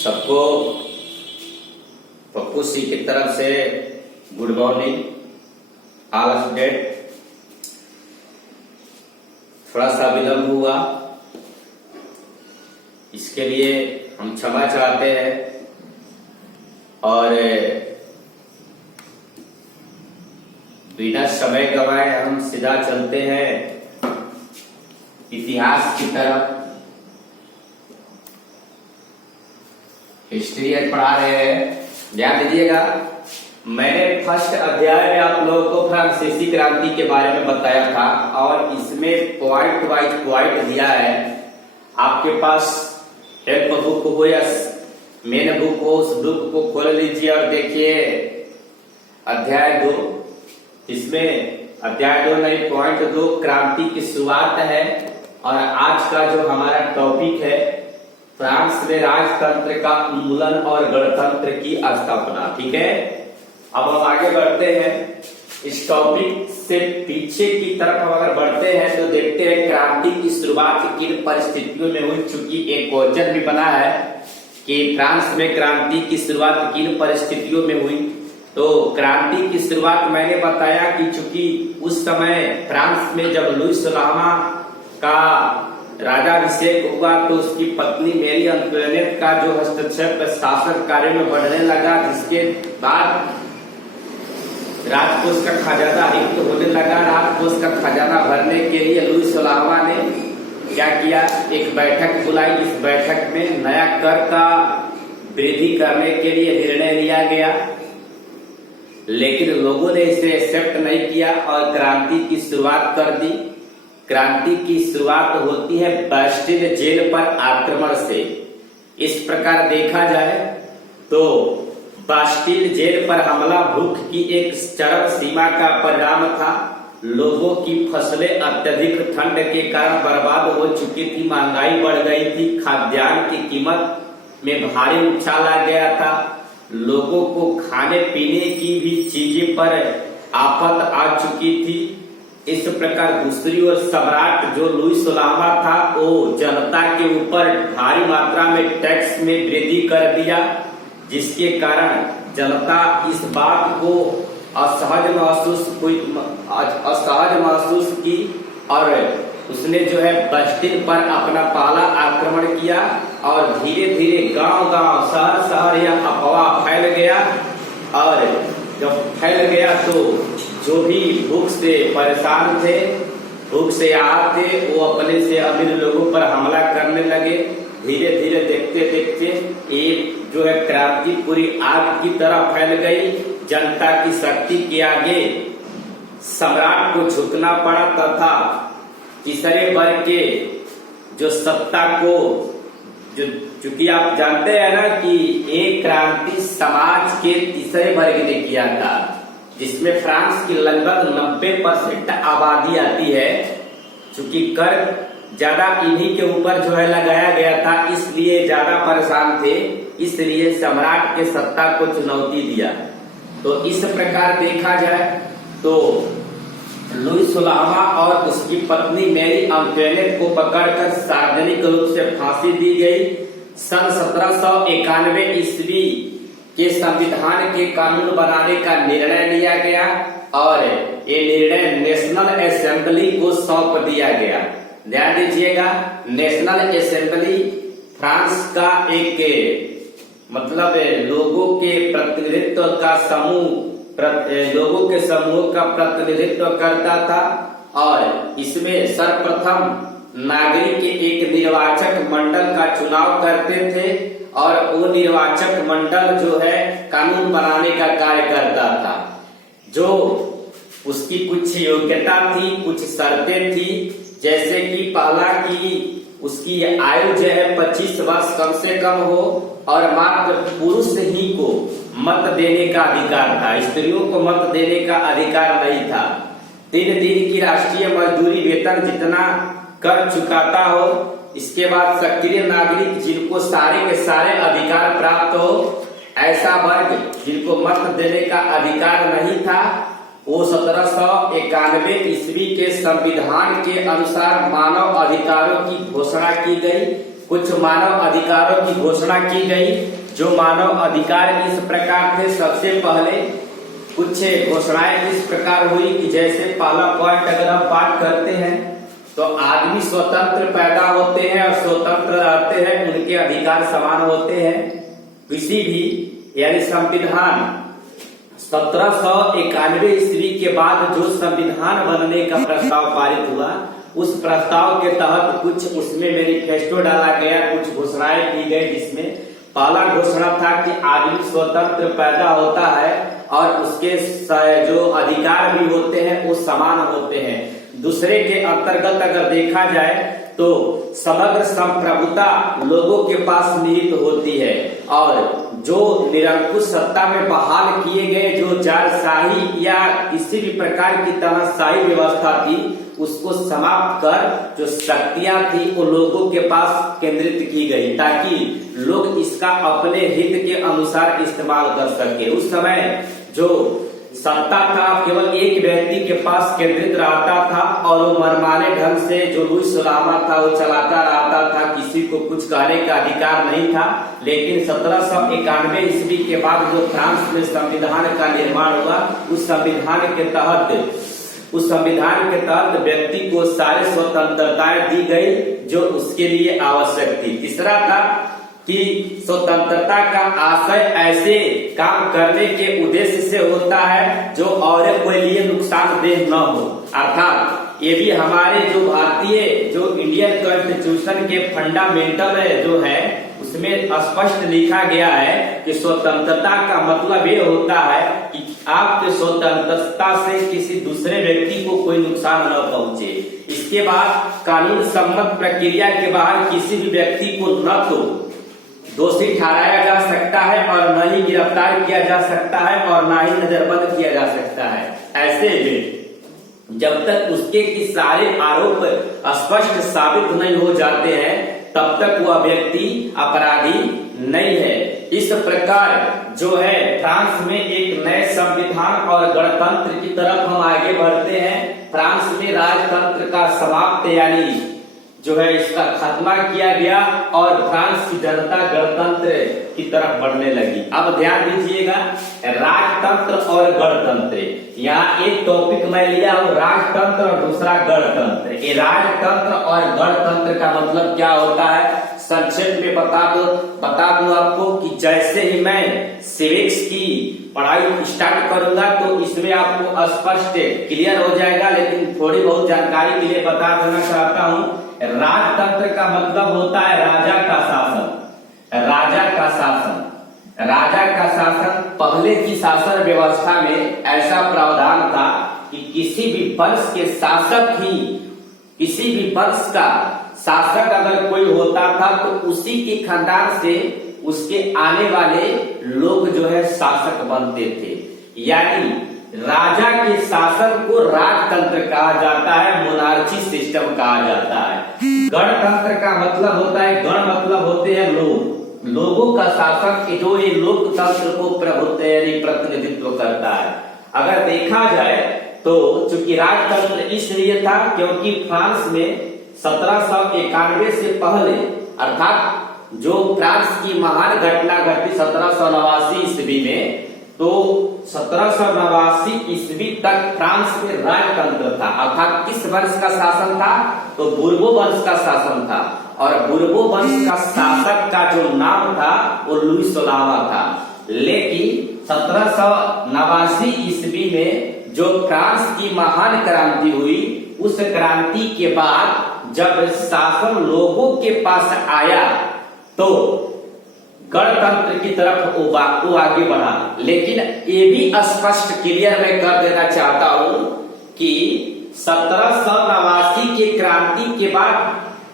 सबको पप्पू सी की तरफ से गुड मॉर्निंग ऑल स्टूडेंट। थोड़ा सा विलंब हुआ, इसके लिए हम क्षमा चाहते हैं और बिना समय गवाए हम सीधा चलते हैं इतिहास की तरफ। हिस्ट्री आज पढ़ा रहे हैं, ध्यान दीजिएगा। मैंने फर्स्ट अध्याय में आप लोगों को फ्रांसीसी क्रांति के बारे में बताया था और इसमें पॉइंट वाइज पॉइंट दिया है। आपके पास हेल्प बुक हो या मेन बुक हो, उस बुक को खोल लीजिए और देखिए अध्याय 2। इसमें अध्याय 2 नहीं, पॉइंट 2 क्रांति की शुरुआत है। और आज का जो हमारा टॉपिक है फ्रांस में राजतंत्र का उन्मूलन और गणतंत्र की स्थापना। ठीक है, अब हम आगे बढ़ते हैं। इस टॉपिक से पीछे की तरफ हम अगर बढ़ते हैं तो देखते हैं क्रांति की शुरुआत किन परिस्थितियों में हुई। चूंकि एक क्वेश्चन भी बना है कि फ्रांस में क्रांति की शुरुआत किन परिस्थितियों में हुई, तो क्रांति की शुरुआत मैंने बताया कि चूंकि उस समय फ्रांस में जब लुई 16वां का राजाभिषेक हुआ तो उसकी पत्नी मैरी अंतोनेट का जो हस्तक्षेप शासन कार्य में बढ़ने लगा, जिसके बाद राजकोष का खजाना रिक्त होने लगा। राजकोष का खजाना भरने के लिए लुई 16वां ने क्या किया, एक बैठक बुलाई। इस बैठक में नया कर का वृद्धि करने के लिए निर्णय लिया गया, लेकिन लोगों ने इसे एक्सेप्ट नहीं किया और क्रांति की शुरुआत कर दी। क्रांति की शुरुआत होती है बास्टिल जेल पर आक्रमण से। इस प्रकार देखा जाए तो बास्टिल जेल पर हमला भूख की एक चरम सीमा का परिणाम था। लोगों की फसलें अत्यधिक ठंड के कारण बर्बाद हो चुकी थी, महंगाई बढ़ गई थी, खाद्यान्न की कीमत में भारी उछाल आ गया था, लोगों को खाने पीने की भी चीजें पर आफत आ चुकी थी। इस प्रकार दूसरी ओर सम्राट जो लुई 16वां था वो जनता के ऊपर भारी मात्रा में टैक्स में वृद्धि कर दिया, जिसके कारण जनता इस बात को असहज महसूस की और उसने जो है बास्टिल पर अपना पहला आक्रमण किया और धीरे धीरे गांव-गांव, शहर-शहर यह अफवाह फैल गया। और जब फैल गया तो जो भी भूख से परेशान थे, भूख से आहत थे, वो अपने से अमीर लोगों पर हमला करने लगे। धीरे धीरे देखते देखते एक जो है क्रांति पूरी आग की तरह फैल गई। जनता की शक्ति के आगे सम्राट को झुकना पड़ा तथा तीसरे वर्ग के जो सत्ता को, जो चूंकि आप जानते हैं ना कि एक क्रांति समाज के तीसरे वर्ग ने किया था, जिसमें फ्रांस की लगभग 90% आबादी आती है। चूंकि कर ज्यादा इन्हीं के ऊपर जो है लगाया गया था, इसलिए ज्यादा परेशान थे, इसलिए सम्राट के सत्ता को चुनौती दिया। तो इस प्रकार देखा जाए तो लुई 16वां और उसकी पत्नी मैरी अंतोनेट को पकड़कर सार्वजनिक रूप से फांसी दी गई। सन 1791 ईस्वी के संविधान के कानून बनाने का निर्णय लिया गया और ये निर्णय नेशनल असेंबली को सौंप दिया गया। ध्यान दीजिएगा, नेशनल असेंबली फ्रांस का एक मतलब लोगों के प्रतिनिधित्व का समूह, लोगों के समूह का प्रतिनिधित्व करता था और इसमें सर्वप्रथम नागरिक एक निर्वाचक मंडल का चुनाव करते थे और वो निर्वाचक मंडल जो है कानून बनाने का कार्य करता था। जो उसकी कुछ योग्यता थी, कुछ शर्तें थी, जैसे कि पहला कि उसकी आयु जो है 25 वर्ष कम से कम हो और मात्र पुरुष ही को मत देने का अधिकार था, स्त्रियों को मत देने का अधिकार नहीं था। 3 दिन की राष्ट्रीय मजदूरी वेतन जितना कर चुकाता हो। इसके बाद सक्रिय नागरिक जिनको सारे के सारे अधिकार प्राप्त हो। ऐसा वर्ग जिनको मत देने का अधिकार नहीं था, वो 1791 ईस्वी के संविधान के अनुसार मानव अधिकारों की घोषणा की गई कुछ मानव अधिकारों की घोषणा की गई। जो मानव अधिकार इस प्रकार थे, सबसे पहले कुछ घोषणाएं इस प्रकार हुई कि जैसे पहला पॉइंट अगर हम बात करते हैं तो आदमी स्वतंत्र पैदा होते हैं और स्वतंत्र रहते हैं, उनके अधिकार समान होते हैं। किसी भी यानी संविधान 1791 ईस्वी के बाद जो संविधान बनने का प्रस्ताव पारित हुआ, उस प्रस्ताव के तहत कुछ उसमें मैनिफेस्टो डाला गया, कुछ घोषणाएं की गई, जिसमें पहला घोषणा था कि आदमी स्वतंत्र पैदा होता है और उसके जो अधिकार भी होते हैं वो समान होते हैं। दूसरे के अंतर्गत अगर देखा जाए तो समग्र संप्रभुता लोगों के पास निहित होती है और जो निरंकुश सत्ता में बहाल किए गए जो जारशाही या किसी भी प्रकार की तानाशाही व्यवस्था थी, उसको समाप्त कर जो शक्तियां थी वो लोगों के पास केंद्रित की गई ताकि लोग इसका अपने हित के अनुसार इस्तेमाल कर सके। उस समय जो सत्ता था केवल एक व्यक्ति के पास केंद्रित रहता था और वो मनमाने ढंग से जो लुई सलामा था वो चलाता रहता था, किसी को कुछ कहने का अधिकार नहीं था। लेकिन 1791 ईस्वी के बाद जो फ्रांस में संविधान का निर्माण हुआ, उस संविधान के तहत व्यक्ति को सारे स्वतंत्रताएं दी गई जो उसके लिए आवश्यक थी। तीसरा था कि स्वतंत्रता का आशय ऐसे काम करने के उद्देश्य से होता है जो और कोई लिए नुकसानदेह न हो। अर्थात ये भी हमारे जो भारतीय जो इंडियन कॉन्स्टिट्यूशन के फंडामेंटल जो है उसमें स्पष्ट लिखा गया है कि स्वतंत्रता का मतलब ये होता है कि आपके स्वतंत्रता से किसी दूसरे व्यक्ति को कोई नुकसान न पहुंचे। इसके बाद कानून सम्मत प्रक्रिया के बाहर किसी भी व्यक्ति को न तो दोषी ठहराया जा सकता है और न ही गिरफ्तार किया जा सकता है और न ही नजरबंद किया जा सकता है। ऐसे में जब तक उसके की सारे आरोप स्पष्ट साबित नहीं हो जाते हैं तब तक वह व्यक्ति अपराधी नहीं है। इस प्रकार जो है फ्रांस में एक नए संविधान और गणतंत्र की तरफ हम आगे बढ़ते हैं। फ्रांस में राजतंत्र का समाप्त यानी जो है इसका खात्मा किया गया और फ्रांस की जनता गणतंत्र की तरफ बढ़ने लगी। अब ध्यान दीजिएगा, राजतंत्र और गणतंत्र, यहाँ एक टॉपिक मैं लिया हूँ राजतंत्र और दूसरा गणतंत्र। ये राजतंत्र और गणतंत्र का मतलब क्या होता है संक्षेप में बता दूं आपको कि जैसे ही मैं सिविक्स की पढ़ाई स्टार्ट करूंगा तो इसमें आपको स्पष्ट क्लियर हो जाएगा, लेकिन थोड़ी बहुत जानकारी के लिए बता देना चाहता हूँ। राजतंत्र का मतलब होता है राजा का शासन। राजा का शासन, राजा का शासन पहले की शासन व्यवस्था में ऐसा प्रावधान था कि किसी भी वंश के शासक ही, किसी भी वंश का शासक अगर कोई होता था तो उसी के खानदान से उसके आने वाले लोग जो है शासक बनते थे। यानी राजा के शासन को राजतंत्र कहा जाता है, मोनार्ची सिस्टम कहा जाता है। गणतंत्र का मतलब होता है, गण मतलब होते हैं लोग, लोगों का शासन जो ये लोकतंत्र को प्रभुत्व यानी प्रतिनिधित्व करता है। अगर देखा जाए तो चूंकि राजतंत्र इसलिए था क्योंकि फ्रांस में 1791 से पहले अर्थात जो फ्रांस की महान घटना घटी 1789 ईस्वी में, तो 1789 ईस्वी तक फ्रांस में राजतंत्र था। अर्थात किस वंश का शासन था तो बुर्बो वंश का शासन था और बुर्बो वंश का शासक का जो नाम था वो लुई सोलामा था। लेकिन 1789 ईस्वी में जो फ्रांस की महान क्रांति हुई, उस क्रांति के बाद जब शासन लोगों के पास आया तो गणतंत्र की तरफ वो आगे बढ़ा। लेकिन ये भी स्पष्ट क्लियर मैं कर देना चाहता हूं कि 1789 के क्रांति के बाद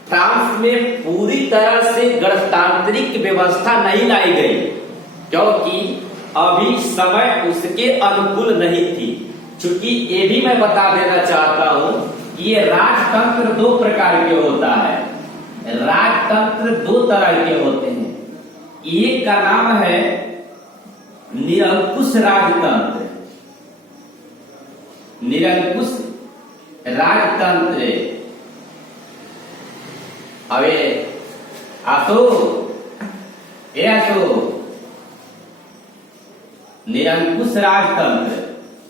फ्रांस में पूरी तरह से गणतांत्रिक व्यवस्था नहीं लाई गई, क्योंकि अभी समय उसके अनुकूल नहीं थी। चूंकि ये भी मैं बता देना चाहता हूं कि ये राजतंत्र दो प्रकार के होता है। राजतंत्र दो तरह के होते हैं। एक का नाम है निरंकुश राजतंत्र। निरंकुश राजतंत्र, अबे आसो ये आसो निरंकुश राजतंत्र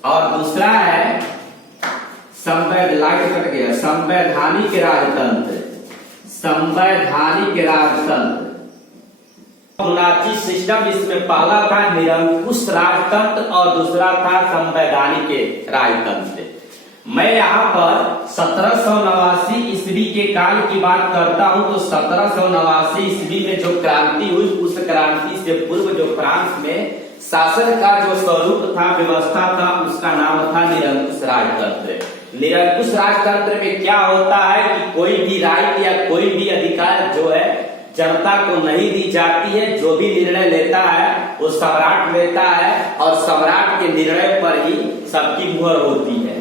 और दूसरा है संवैधानिक राजतंत्र। संवैधानिक राजतंत्र मोनार्ची सिस्टम, इसमें पहला था निरंकुश राजतंत्र और दूसरा था संवैधानिक राजतंत्र। मैं यहाँ पर 1789 ईस्वी के काल की बात करता हूँ। तो 1789 ईस्वी में जो क्रांति हुई, उस क्रांति से पूर्व जो फ्रांस में शासन का जो स्वरूप था, व्यवस्था था, उसका नाम था निरंकुश राजतंत्र। निरंकुश राजतंत्र में क्या होता है कि कोई भी राइट या कोई भी अधिकार जो है जनता को नहीं दी जाती है। जो भी निर्णय लेता है वो सम्राट लेता है और सम्राट के निर्णय पर ही सबकी मुहर होती है।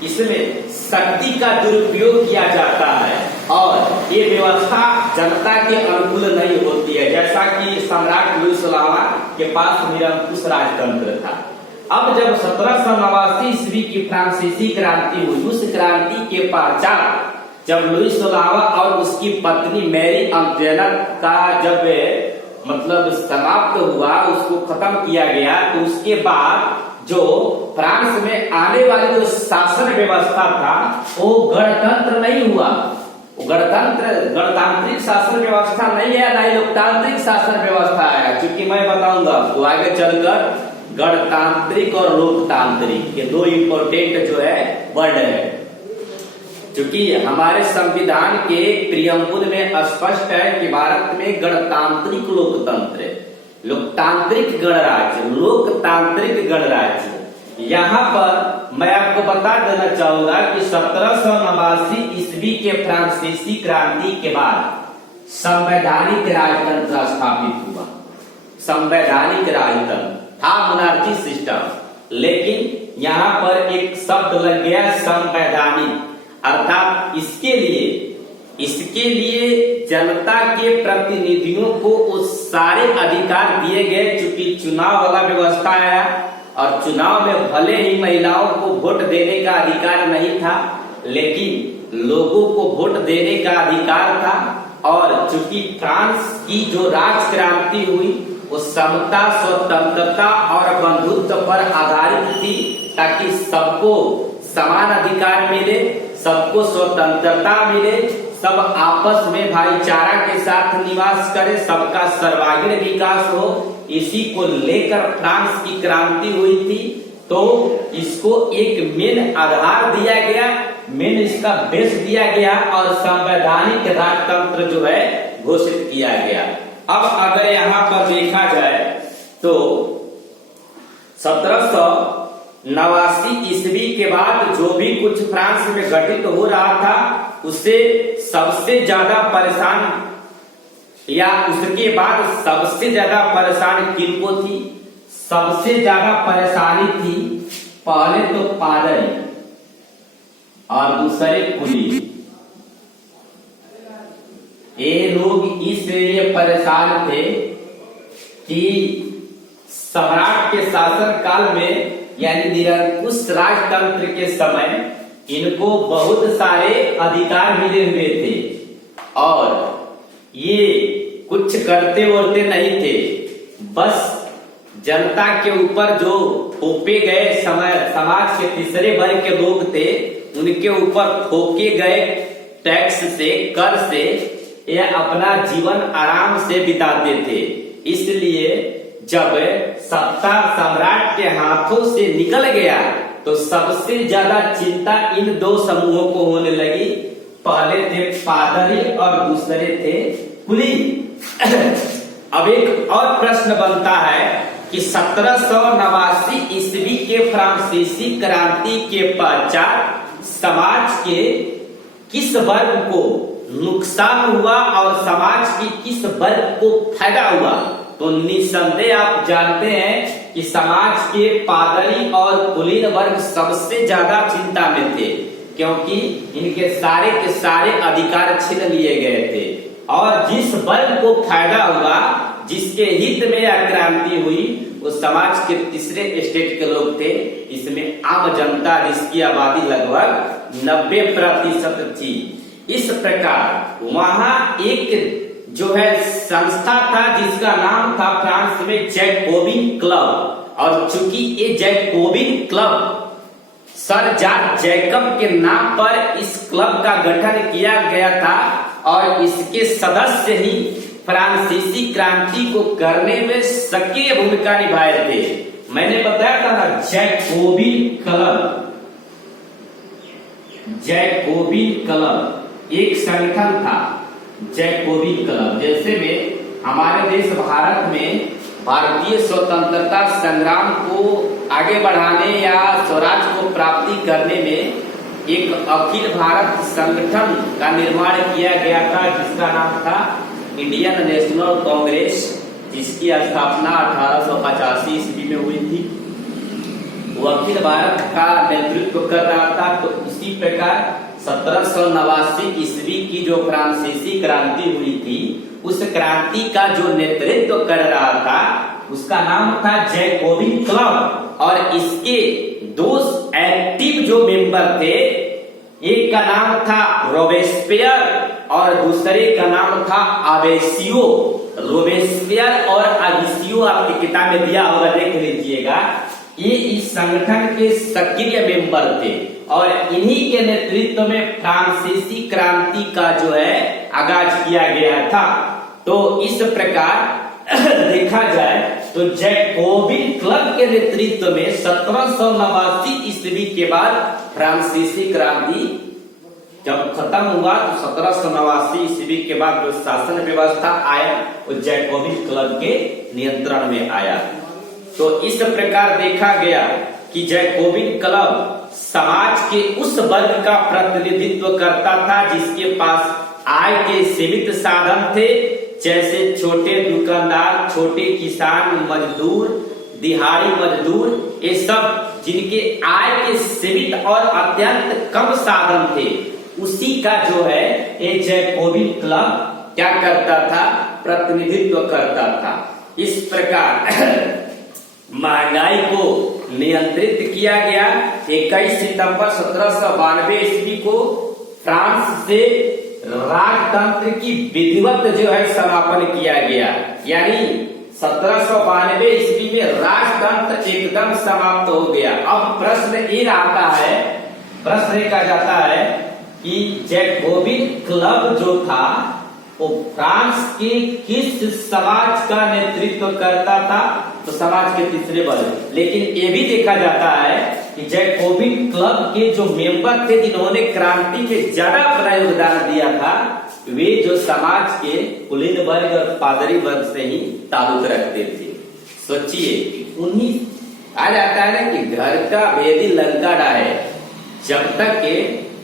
इसमें शक्ति का दुरुपयोग किया जाता है और ये व्यवस्था जनता के अनुकूल नहीं होती है, जैसा कि सम्राट लुईस लावा के पास निरंकुश राजतंत्र था। अब जब 1789 ईस्वी की फ्रांसीसी क्रांति हुई, उस क्रांति के पश्चात जब लुईस लावा और उसकी पत्नी मैरी अंतोनेट का जब मतलब समाप्त हुआ, उसको खत्म किया गया, तो उसके बाद जो फ्रांस में आने वाली जो शासन व्यवस्था था वो गणतंत्र नहीं हुआ। गणतांत्रिक शासन व्यवस्था नहीं है, ना ही लोकतांत्रिक शासन व्यवस्था है। क्योंकि मैं बताऊंगा तो आगे चलकर गणतांत्रिक और लोकतांत्रिक के दो इंपॉर्टेंट जो है वर्ड है। क्योंकि हमारे संविधान के प्रियम्बुल में स्पष्ट है कि भारत में गणतांत्रिक लोकतंत्र, लोकतांत्रिक गणराज्य, लोकतांत्रिक गणराज्य। यहाँ पर मैं आपको बता देना चाहूंगा कि 1789 ईस्वी के फ्रांसीसी क्रांति के बाद संवैधानिक राजतंत्र स्थापित हुआ। संवैधानिक राजतंत्र था मोनार्ची सिस्टम, लेकिन यहाँ पर एक शब्द लग गया संवैधानिक, अर्थात इसके लिए जनता के प्रतिनिधियों को वो सारे अधिकार दिए गए। चूंकि चुनाव वाला व्यवस्था आया और चुनाव में भले ही महिलाओं को वोट देने का अधिकार नहीं था, लेकिन लोगों को वोट देने का अधिकार था। और चूंकि फ्रांस की जो राज क्रांति हुई वो समता, स्वतंत्रता और बंधुत्व पर आधारित थी, ताकि सबको समान अधिकार मिले, सबको स्वतंत्रता मिले, सब आपस में भाईचारा के साथ निवास करे, सबका सर्वांगीण विकास हो। इसी को लेकर फ्रांस की क्रांति हुई थी। तो इसको एक मेन आधार दिया गया, मेन इसका बेस दिया गया और संवैधानिक राजतंत्र जो है घोषित किया गया। अब अगर यहाँ पर देखा जाए तो 1789 ईस्वी के बाद जो भी कुछ फ्रांस में घटित हो रहा था, उससे सबसे ज्यादा परेशान या उसके बाद सबसे ज्यादा परेशान किनको थी? सबसे ज्यादा परेशानी थी पहले तो पादरी और दूसरे पुलिस। ये लोग इसलिए परेशान थे कि सम्राट के शासन काल में यानी निरंकुश राजतंत्र के समय इनको बहुत सारे अधिकार मिले हुए थे और ये कुछ करते वरते नहीं थे। बस जनता के ऊपर जो थोपे गए समाज के तीसरे वर्ग के लोग थे, उनके ऊपर थोके गए टैक्स से, कर से, ये अपना जीवन आराम से बिताते थे। इसलिए जब सत्ता सम्राट के हाथों से निकल गया तो सबसे ज्यादा चिंता इन दो समूहों को होने लगी। पहले थे पादरी और दूसरे थे पुलिस। अब एक और प्रश्न बनता है कि 1789 ईस्वी के फ्रांसीसी क्रांति के पश्चात समाज के किस वर्ग को नुकसान हुआ और समाज की किस वर्ग को फायदा हुआ? तो निसंदेह आप जानते हैं कि समाज के पादरी और कुलीन वर्ग सबसे ज्यादा चिंता में थे, क्योंकि इनके सारे के सारे अधिकार छीन लिए गए थे। और जिस वर्ग को फायदा हुआ, जिसके हित में यह क्रांति हुई, वो समाज के तीसरे स्टेट के लोग थे। इसमें आम जनता, जिसकी आबादी लगभग 90% थी। इस प्रकार वहां एक जो है संस्था था जिसका नाम था फ्रांस में जैकोबिन क्लब, और चूंकि ये Jacobin club sir George Jacob के नाम पर इस क्लब का गठन किया गया था, और इसके सदस्य ही फ्रांसीसी क्रांति को करने में सक्रिय भूमिका निभाए थे। मैंने बताया था ना जैकोबिन क्लब, जैकोबिन क्लब एक संगठन था जैकोबिन क्लब। जैसे में हमारे देश भारत में भारतीय स्वतंत्रता संग्राम को आगे बढ़ाने या स्वराज को प्राप्ति करने में एक अखिल भारत संगठन का निर्माण किया गया था जिसका नाम था इंडियन नेशनल कांग्रेस, जिसकी स्थापना 1885 ईस्वी में हुई थी। वो अखिल भारत का नेतृत्व कर रहा था। तो उसी प्रकार 1789 ईस्वी की जो फ्रांसीसी क्रांति हुई थी, उस क्रांति का जो नेतृत्व कर रहा था उसका नाम था जैकोबिन क्लब, और इसके दो एक्टिव जो मेंबर थे, एक का नाम था रोबेस्पियर और दूसरे का नाम था आवेसियो। रोबेस्पियर और आवेसियो आपकी किताब में दिया होगा, देख लीजिएगा। ये इस संगठन के सक्रिय मेंबर थे और इन्हीं के नेतृत्व में फ्रांसीसी क्रांति का जो है आगाज किया गया था। तो इस प्रकार देखा जाए तो जैकोबिन क्लब के नेतृत्व में 1789 ईस्वी के बाद फ्रांसीसी क्रांति जब खत्म हुआ तो 1789 ईस्वी के बाद जो शासन व्यवस्था आया वो जैकोबिन क्लब के नियंत्रण में आया। तो इस प्रकार देखा गया कि जैकोबिन क्लब समाज के उस वर्ग का प्रतिनिधित्व करता था जिसके पास आय के सीमित साधन थे, जैसे छोटे दुकानदार, छोटे किसान, मजदूर, दिहाड़ी मजदूर, ये सब जिनके आय के सीमित और अत्यंत कम साधन थे, उसी का जो है ये जैकोबिन क्लब क्या करता था, प्रतिनिधित्व करता था। इस प्रकार महंगाई को नियंत्रित किया गया। 21 सितंबर 1792 ईस्वी को फ्रांस से राजतंत्र की विधिवत जो है समापन किया गया, यानी 1792 ईस्वी में राजतंत्र एकदम समाप्त हो गया। अब प्रश्न ये आता है, प्रश्न ये कहा जाता है कि जैकोबिन क्लब जो था वो फ्रांस के किस समाज का नेतृत्व करता था, तो समाज के तीसरे वर्ग। लेकिन ये भी देखा जाता है कि जैकोबिन क्लब के जो मेंबर थे जिन्होंने क्रांति में ज्यादा अपना योगदान दिया था, वे जो समाज के कुलीन वर्ग और पादरी वर्ग से ही ताल्लुक रखते थे। सोचिए, उन्हीं आ जाता है ना कि घर का भेदी लंका डाहे, जब तक के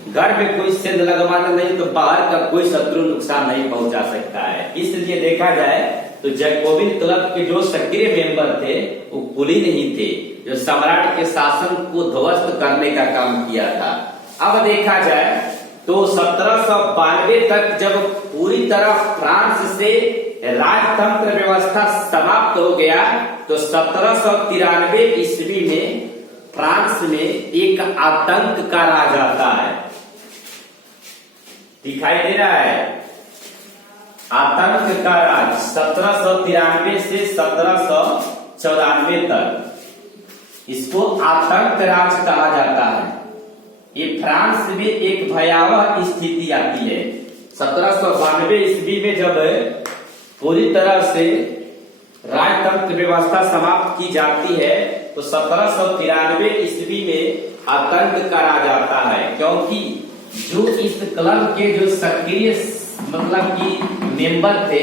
घर में कोई सेंध लगवाना नहीं तो बाहर का कोई शत्रु नुकसान नहीं पहुंचा सकता है। इसलिए देखा जाए तो जैकोबिन क्लब के जो सक्रिय मेंबर थे वो कुलीन ही थे, जो सम्राट के शासन को ध्वस्त करने का काम किया था। अब देखा जाए तो 1792 तक जब पूरी तरह फ्रांस से राजतंत्र व्यवस्था समाप्त हो गया तो 1793 ईस्वी में फ्रांस में एक आतंक का राज आता है। दिखाई दे रहा है आतंक का राज 1793 से 1794 तक, इसको आतंक राज कहा जाता है। ये फ्रांस में एक भयावह स्थिति आती है। 1792 ईस्वी में जब पूरी तरह से राजतंत्र व्यवस्था समाप्त की जाती है तो 1793 ईस्वी में आतंक का राज आता है, क्योंकि जो इस क्लब के जो सक्रिय मतलब कि मेंबर थे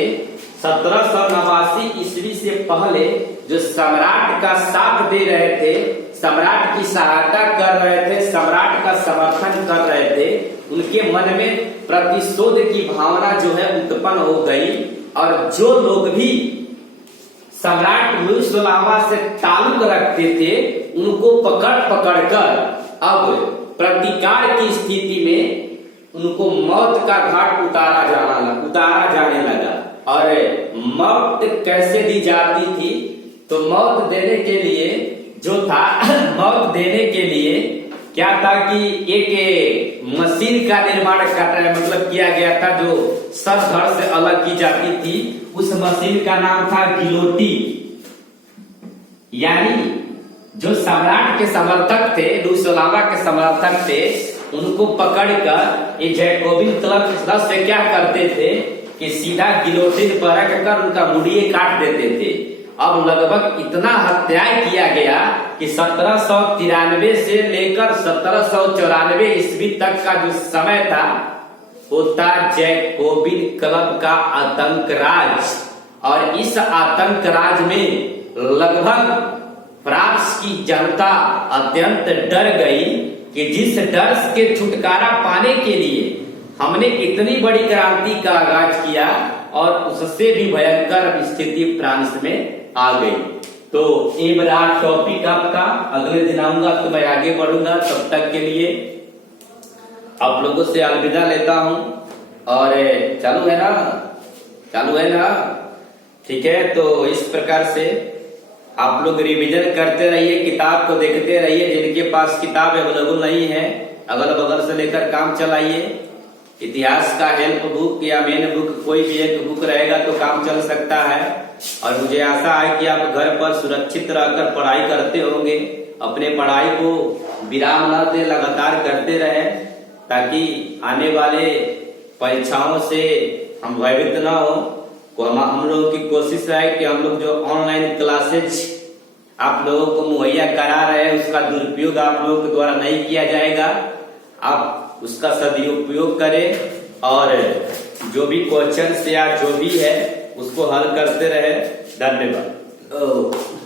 1789 ईस्वी से पहले जो सम्राट का साथ दे रहे थे, सम्राट की सहायता कर रहे थे, सम्राट का समर्थन कर रहे थे, उनके मन में प्रतिशोध की भावना जो है उत्पन्न हो गई और जो लोग भी सम्राट लुई 16वां से ताल्लुक रखते थे उनको पकड़ कर अब प्रतिकार की स्थिति में उनको मौत का घाट उतारा जाने लगा। और मौत कैसे दी जाती थी, तो मौत देने के लिए जो था मौत देने के लिए क्या था कि एक मशीन का निर्माण मतलब किया गया था जो सर धड़ से अलग की जाती थी। उस मशीन का नाम था गिलोटिन। यानी जो सम्राट के समर्थक थे, लुइस के समर्थक थे, उनको पकड़कर ये जैकोबिन क्लब के सदस्य क्या करते थे कि सीधा गिलोटिन पर रखकर उनका मुड़िए काट देते थे। अब लगभग इतना हत्याएं किया गया कि 1793 से लेकर 1794 ईस्वी तक का जो समय था वो था जैकोबिन क्लब का आतंक राज। और इस आतंक राज में लगभग फ्रांस की जनता अत्यंत डर गई कि जिस डर के छुटकारा पाने के लिए हमने इतनी बड़ी क्रांति का आगाज किया और उससे भी भयंकर स्थिति फ्रांस में आ गई। तो ये बड़ा टॉपिक आपका, अगले दिन आऊंगा तो मैं आगे बढ़ूंगा। तब तक के लिए आप लोगों से अलविदा लेता हूं। और चालू है ना, चालू है ना, ठीक है। तो इस प्रकार से आप लोग रिवीजन करते रहिए, किताब को देखते रहिए। जिनके पास किताब अवेलेबल नहीं है, अगल बगल से लेकर काम चलाइए। इतिहास का हेल्प बुक या मेन बुक कोई भी एक बुक रहेगा तो काम चल सकता है। और मुझे आशा है कि आप घर पर सुरक्षित रहकर पढ़ाई करते होंगे। अपने पढ़ाई को विराम न दे, लगातार करते रहे, ताकि आने वाले परीक्षाओं से हम भयभीत न हो। हम लोगों की कोशिश है कि हम लोग जो ऑनलाइन क्लासेज आप लोगों को मुहैया करा रहे हैं उसका दुरुपयोग आप लोगों के द्वारा नहीं किया जाएगा। आप उसका सदुपयोग करें और जो भी क्वेश्चन या जो भी है उसको हल करते रहे। धन्यवाद।